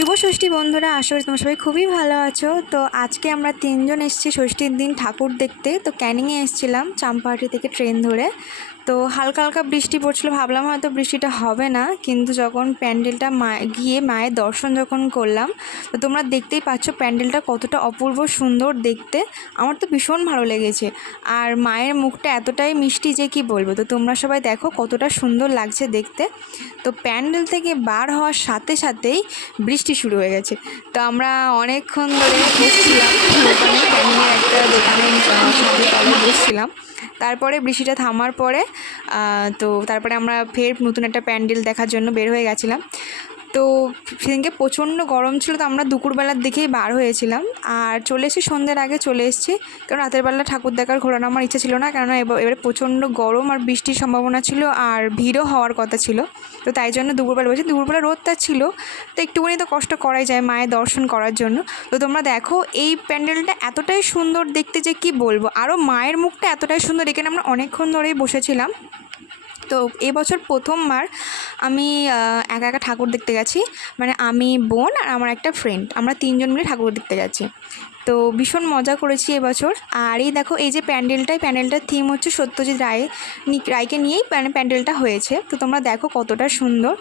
শুভ ষষ্ঠী বন্ধুরা, আশা করি তোমরা সবাই খুবই ভালো আছো। তো আজকে আমরা তিনজন এসেছি ষষ্ঠীর দিন ঠাকুর দেখতে। তো ক্যানিংয়ে এসেছিলাম, চাম্পাহাটি থেকে ট্রেন ধরে। তো হালকা হালকা বৃষ্টি পড়ছিল, ভাবলাম হয়তো বৃষ্টিটা হবে না, কিন্তু যখন প্যান্ডেলটা মা, গিয়ে মায়ের দর্শন যখন করলাম, তো তোমরা দেখতেই পাচ্ছ প্যান্ডেলটা কতটা অপূর্ব সুন্দর দেখতে, আমার তো ভীষণ ভালো লেগেছে। আর মায়ের মুখটা এতটাই মিষ্টি যে কি বলব, তো তোমরা সবাই দেখো কতটা সুন্দর লাগছে দেখতে। তো প্যান্ডেল থেকে বার হওয়ার সাথে সাথেই বৃষ্টি শুরু হয়ে গেছে। তো আমরা অনেকক্ষণ ধরে বসছিলাম। বসছিলাম তারপরে বৃষ্টিটা থামার পরে তো তারপরে আমরা ফের নতুন একটা প্যান্ডেল দেখার জন্য বের হয়ে গেছিলাম। তো সেদিনকে প্রচণ্ড গরম ছিল, তো আমরা দুপুরবেলার দিকেই বার হয়েছিলাম। আর চলে এসেছি সন্ধ্যের আগে চলে এসেছি, কারণ রাতের বেলা ঠাকুর দেখার ঘোরানো আমার ইচ্ছা ছিল না, কেননা এবার এবারে প্রচণ্ড গরম আর বৃষ্টির সম্ভাবনা ছিল আর ভিড়ও হওয়ার কথা ছিল। তো তাই জন্য দুপুরবেলা বলছি দুপুরবেলা রোদটা ছিল, তো একটুখানি তো কষ্ট করাই যায় মায়ের দর্শন করার জন্য। তো তোমরা দেখো এই প্যান্ডেলটা এতটাই সুন্দর দেখতে যে কি বলব, আরও মায়ের মুখটা এতটাই সুন্দর, এখানে আমরা অনেকক্ষণ ধরেই বসেছিলাম। তো এবছর প্রথমবার আমি একা একা ঠাকুর দেখতে গেছি। মানে আমি বোন আর আমার একটা ফ্রেন্ড আমরা তিনজন মিলে ঠাকুর দেখতে গেছি তো ভীষণ মজা করেছি এবছর। আর এই দেখো, এই যে প্যান্ডেলটাই, প্যান্ডেলটার থিম হচ্ছে সত্যজিৎ রায় রায়কে নিয়েই প্যান্ডেলটা হয়েছে। তো তোমরা দেখো কতটা সুন্দর।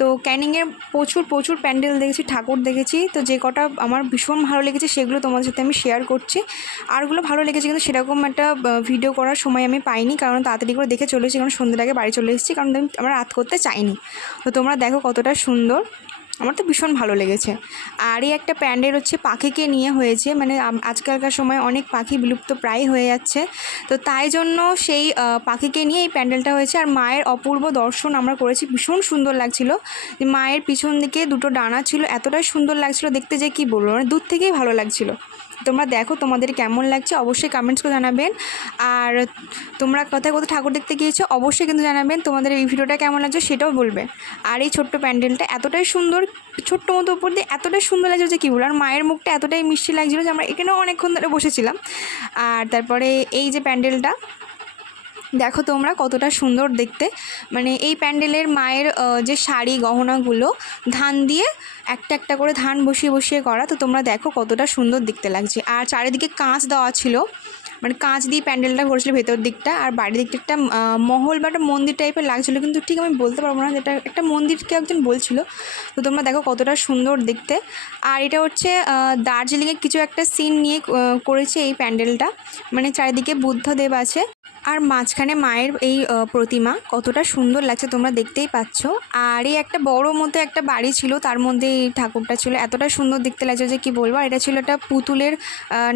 তো ক্যানিংয়ে প্রচুর প্রচুর প্যান্ডেল দেখেছি, ঠাকুর দেখেছি। তো যে কটা আমার ভীষণ ভালো লেগেছে সেগুলো তোমাদের সাথে আমি শেয়ার করছি। আরগুলো ভালো লেগেছে কিন্তু সেরকম একটা ভিডিও করার সময় আমি পাইনি কারণ তাড়াতাড়ি করে দেখে চলে এসেছি কারণ সন্ধ্যের আগে বাড়ি চলে এসেছি কারণ আমি, আমরা রাত করতে চাইনি। তো তোমরা দেখো কতটা সুন্দর। আমার তো ভীষণ ভালো লেগেছে। আর এই একটা প্যান্ডেল হচ্ছে পাখিকে নিয়ে হয়েছে মানে আজকালকার সময় অনেক পাখি বিলুপ্ত প্রায় হয়ে যাচ্ছে। তো তাই জন্য সেই পাখিকে নিয়ে এই প্যান্ডেলটা হয়েছে। আর মায়ের অপূর্ব দর্শন আমরা করেছি, ভীষণ সুন্দর লাগছিল। মায়ের পিছন দিকে দুটো ডানা ছিল, এতটাই সুন্দর লাগছিল, দেখতে যে কি বলব মানে দূর থেকেই ভালো লাগছিল। তোমরা দেখো তোমাদের কেমন লাগছে, অবশ্যই কমেন্টস করে জানাবেন। আর তোমরা কোথায় কোথায় ঠাকুর দেখতে গিয়েছো, অবশ্যই কিন্তু জানাবেন তোমাদের এই ভিডিওটা কেমন লাগছে সেটাও বলবে। আর এই ছোট্ট প্যান্ডেলটা এতটাই সুন্দর, ছোট্ট মতো উপর দিয়ে এতটাই সুন্দর লাগছে যে কী বলব, আর মায়ের মুখটা এতটাই মিষ্টি লাগছিল যে আমরা এখানেও অনেকক্ষণ ধরে বসেছিলাম। আর তারপরে এই যে প্যান্ডেলটা দেখো তোমরা কতটা সুন্দর দেখতে। মানে এই প্যান্ডেলের মায়ের যে শাড়ি গহনাগুলো ধান দিয়ে একটা একটা করে ধান বসিয়ে বসিয়ে করা তো তোমরা দেখো কতটা সুন্দর দেখতে লাগছে। আর চারিদিকে কাঁচ দেওয়া ছিল মানে কাঁচ দিয়ে প্যান্ডেলটা করেছিল ভেতর দিকটা আর বাড়ির দিকটা একটা মহল বা একটা মন্দির টাইপের লাগছিল কিন্তু ঠিক আমি বলতে পারব না যেটা একটা মন্দিরকে একজন বলছিল। তো তোমরা দেখো কতটা সুন্দর দেখতে। আর এটা হচ্ছে আহ, দার্জিলিংয়ের কিছু একটা সিন নিয়ে করেছে এই প্যান্ডেলটা। মানে চারিদিকে বুদ্ধদেব আছে। আর মাঝখানে মায়ের এই প্রতিমা। কতটা সুন্দর লাগছে, তোমরা দেখতেই পাচ্ছ। আর এই একটা বড় মতো একটা বাড়ি ছিল, তার মধ্যে এই ঠাকুরটা ছিল। এতটা সুন্দর দেখতে লাগছে যে, কি বলব? আর এটা ছিল একটা পুতুলের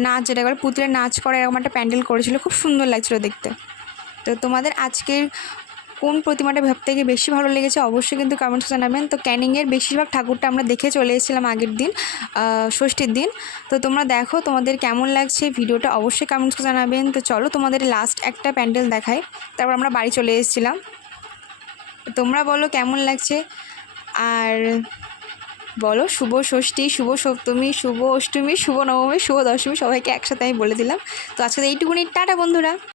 নাচ, যেটা করে পুতুলের নাচ করা এরকম একটা প্যান্ডেল করেছিল। খুব সুন্দর লাগছিল দেখতে। তো তোমাদের আজকের কোন প্রতিমাটা ভাব থেকে বেশি ভালো লেগেছে অবশ্যই কিন্তু কমেন্টস জানাবেন। তো ক্যানিংয়ের বেশিরভাগ ঠাকুরটা আমরা দেখে চলে এসেছিলাম আগের দিন ষষ্ঠীর দিন। তো তোমরা দেখো তোমাদের কেমন লাগছে ভিডিওটা অবশ্যই কমেন্টস জানাবেন। তো চলো তোমাদের লাস্ট একটা প্যান্ডেল দেখাই। তারপর আমরা বাড়ি চলে এসেছিলাম। তোমরা বলো কেমন লাগছে? আর বলো শুভ ষষ্ঠী, শুভ সপ্তমী, শুভ অষ্টমী, শুভ নবমী, শুভ দশমী সবাইকে একসাথে আমি বলে দিলাম। তো আজকে এইটুকুনি, টাটা বন্ধুরা।